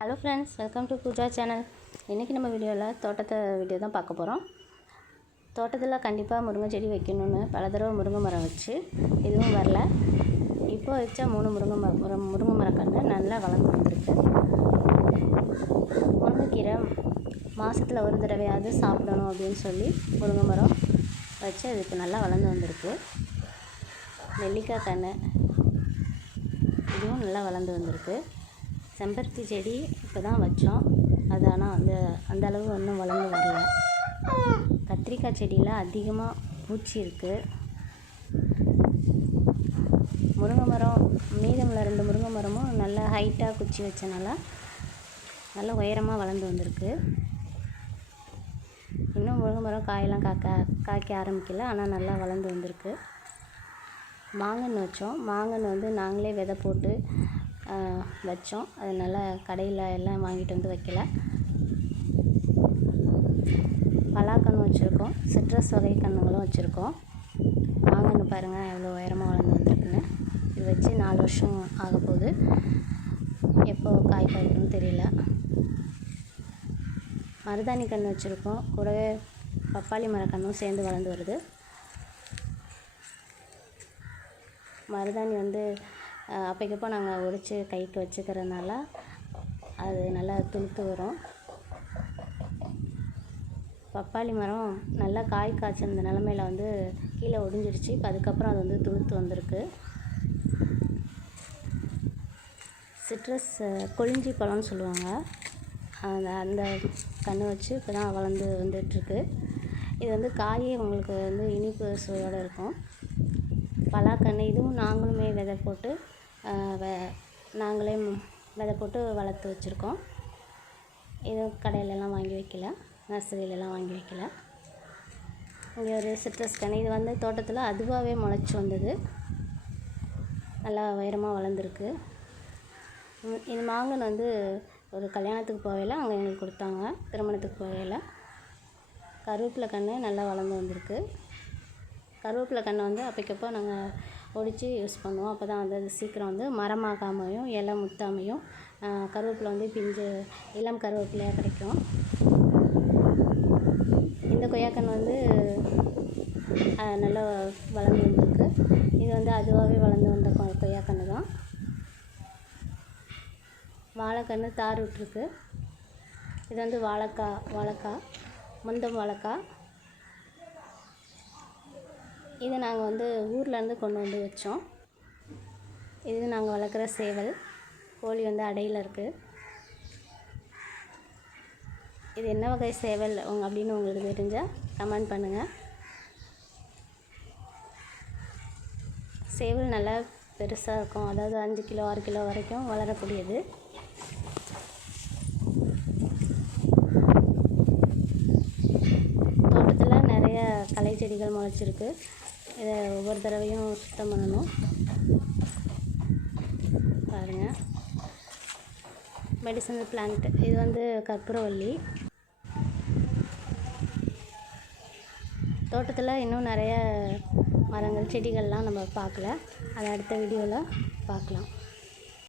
Hello friends, welcome to Pooja channel. இன்றைக்கி நம்ம வீடியோவில் தோட்டத்தை வீடியோ தான் பார்க்க போகிறோம். தோட்டத்தில் கண்டிப்பாக முருங்கை செடி வைக்கணும்னு பல தடவை முருங்கை மரம் வச்சு எதுவும் வரல. இப்போ வச்சா 3 முருங்கை மரக்கன்று நல்லா வளர்ந்து வந்துருக்கு. முருங்கைக்கீரை மாதத்தில் ஒரு தடவையாவது சாப்பிடணும் அப்படின்னு சொல்லி முருங்கை மரம் வச்சு அது இப்போ நல்லா வளர்ந்து வந்திருக்கு. நெல்லிக்காய் கன்று இதுவும் நல்லா வளர்ந்து வந்திருக்கு. செம்பருத்தி செடி இப்போ தான் வச்சோம், அது ஆனால் அந்த அளவு ஒன்றும் வளர்ந்து வரல. கத்திரிக்காய் செடியில் அதிகமாக பூச்சி இருக்குது. முருங்கை மரம் மீதமுள்ள 2 முருங்கை மரமும் நல்லா ஹைட்டாக குச்சி வச்சனால நல்லா உயரமாக வளர்ந்து வந்திருக்கு. இன்னும் முருங்கை மரம் காயெல்லாம் காய்க்க ஆரம்பிக்கல, ஆனால் நல்லா வளர்ந்து வந்திருக்கு. மாங்கன்று வச்சோம். மாங்கன்று வந்து நாங்களே விதை போட்டு வச்சோம். அதனால் கடையில் எல்லாம் வாங்கிட்டு வந்து வைக்கல. பலாக்கன்று வச்சுருக்கோம், சிட்ரஸ் வகை கன்றுங்களும் வச்சுருக்கோம். மாங்கன்று பாருங்கள் எவ்வளோ உயரமாக வளர்ந்து வந்திருக்குன்னு. இது வச்சு 4 வருஷம் ஆக போகுது. எப்போ காய் காய்க்கணும்னு தெரியல. மருதாணி கன்று வச்சுருக்கோம், கூடவே பப்பாளி மரக்கன்றும் சேர்ந்து வளர்ந்து வருது. மருதாணி வந்து அப்போக்கப்போ நாங்கள் உரித்து கைக்கு வச்சுக்கிறதுனால அது நல்லா துளுத்து வரும். பப்பாளி மரம் நல்லா காய் காய்ச்சிருந்த நிலமையில் வந்து கீழே ஒடிஞ்சிருச்சு. இப்போ அதுக்கப்புறம் அது வந்து துளுத்து வந்திருக்கு. சிட்ரஸ் கொழிஞ்சி பழம்னு சொல்லுவாங்க, அந்த கன்று வச்சு இப்போ தான் வளர்ந்து வந்துட்டுருக்கு. இது வந்து காயே உங்களுக்கு வந்து இனிப்பு சுவையோடு இருக்கும். பலாக்கன்று இதுவும் நாங்களுமே விதை போட்டு நாங்களே விதை போட்டு வளர்த்து வச்சுருக்கோம். இதுவும் கடையிலலாம் வாங்கி வைக்கல, நர்சரியிலலாம் வாங்கி வைக்கல. இங்கே ஒரு சிட்ரஸ் கன்று, இது வந்து தோட்டத்தில் அதுவாகவே முளைச்சி வந்தது, நல்லா உயரமாக வளர்ந்துருக்கு. இது மாங்கன்று வந்து ஒரு கல்யாணத்துக்கு போகையில் அங்கே எங்களுக்கு கொடுத்தாங்க, திருமணத்துக்கு போகையில். கருவேப்பிலை கன்று நல்லா வளர்ந்து வந்திருக்கு. கருவேப்பிலை கன்று வந்து அப்போக்கப்போ நாங்கள் ஒடித்து யூஸ் பண்ணுவோம். அப்போ தான் வந்து அது சீக்கிரம் வந்து மரமாகாமையும் இலை முத்தாமையும் கருவேப்பிலை வந்து பிஞ்சு இளம் கருவேப்பிலையாக கிடைக்கும். இந்த கொய்யாக்கன்று வந்து நல்லா வளர்ந்து வந்திருக்கு. இது வந்து அதுவாகவே வளர்ந்து வந்த கொய்யாக்கன்று தான். வாழைக்கன்று தார் விட்டுருக்கு. இது வந்து வாழைக்காய் முந்தம் வாழைக்காய். இது நாங்கள் வந்து ஊர்லேருந்து கொண்டு வந்து வச்சோம். இது நாங்கள் வளர்க்குற சேவல். கோழி வந்து அடையில் இருக்குது. இது என்ன வகை சேவல் அப்படின்னு உங்களுக்கு தெரிஞ்சால் கமெண்ட் பண்ணுங்கள். சேவல் நல்லா பெருசாக இருக்கும், அதாவது 5 கிலோ 6 கிலோ வரைக்கும் வளரக்கூடியது. தோட்டத்தில் நிறைய களை செடிகள் முளைச்சிருக்கு. இதை ஒவ்வொரு தடவையும் சுத்தம் பண்ணணும். பாருங்கள், மெடிசனல் பிளான்ட். இது வந்து கற்பூரவள்ளி. தோட்டத்தில் இன்னும் நிறைய மரங்கள் செடிகள்லாம் நம்ம பார்க்கல, அதை அடுத்த வீடியோவில் பார்க்கலாம்.